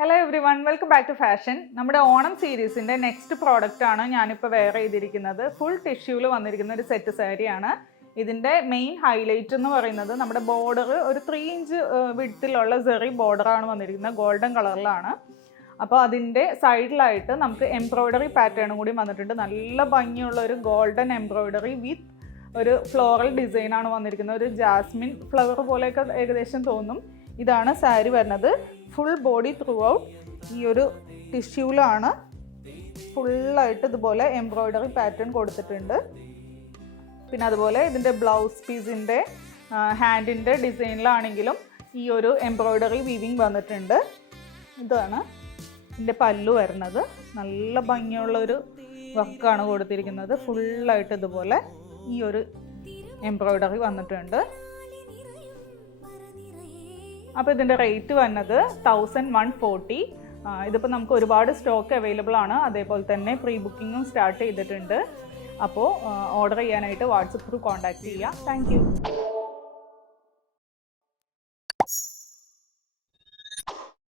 Hello everyone, welcome back to fashion. നമ്മുടെ Onam സീരീസിൻ്റെ next product ആണ് ഞാനിപ്പോൾ വെയർ ചെയ്തിരിക്കുന്നത്. ഫുൾ ടിഷ്യൂവിൽ വന്നിരിക്കുന്ന ഒരു സെറ്റ് സാരിയാണ്. ഇതിൻ്റെ മെയിൻ ഹൈലൈറ്റ് എന്ന് പറയുന്നത് നമ്മുടെ ബോർഡർ ഒരു 3 ഇഞ്ച് വിഡ്ത്തിലുള്ള സെറി ബോർഡറാണ് വന്നിരിക്കുന്നത്, ഗോൾഡൻ കളറിലാണ്. അപ്പോൾ അതിൻ്റെ സൈഡിലായിട്ട് നമുക്ക് എംബ്രോയ്ഡറി പാറ്റേണും കൂടി വന്നിട്ടുണ്ട്. നല്ല ഭംഗിയുള്ള ഒരു ഗോൾഡൻ എംബ്രോയ്ഡറി വിത്ത് ഒരു ഫ്ലോറൽ ഡിസൈനാണ് വന്നിരിക്കുന്നത്. ഒരു ജാസ്മിൻ ഫ്ലവർ പോലെയൊക്കെ ഏകദേശം തോന്നും. ഇതാണ് സാരി വരുന്നത്. ഫുൾ ബോഡി ത്രൂ ഔട്ട് ഈ ഒരു ടിഷ്യൂലാണ് ഫുള്ളായിട്ട് ഇതുപോലെ എംബ്രോയ്ഡറി പാറ്റേൺ കൊടുത്തിട്ടുണ്ട്. പിന്നെ അതുപോലെ ഇതിൻ്റെ ബ്ലൗസ് പീസിൻ്റെ ഹാൻഡിൻ്റെ ഡിസൈനിലാണെങ്കിലും ഈ ഒരു എംബ്രോയ്ഡറി വീവിങ് വന്നിട്ടുണ്ട്. ഇതാണ് ഇതിൻ്റെ പല്ലു വരുന്നത്. നല്ല ഭംഗിയുള്ള ഒരു വർക്കാണ് കൊടുത്തിരിക്കുന്നത്. ഫുള്ളായിട്ട് ഇതുപോലെ ഈ ഒരു എംബ്രോയ്ഡറി വന്നിട്ടുണ്ട്. അപ്പോൾ ഇതിൻ്റെ റേറ്റ് വന്നത് 1140. ഇതിപ്പോൾ നമുക്ക് ഒരുപാട് സ്റ്റോക്ക് അവൈലബിൾ ആണ്. അതേപോലെ തന്നെ പ്രീ ബുക്കിങ്ങും സ്റ്റാർട്ട് ചെയ്തിട്ടുണ്ട്. അപ്പോൾ ഓർഡർ ചെയ്യാനായിട്ട് വാട്സപ്പ് ത്രൂ കോൺടാക്റ്റ് ചെയ്യാം. Thank you.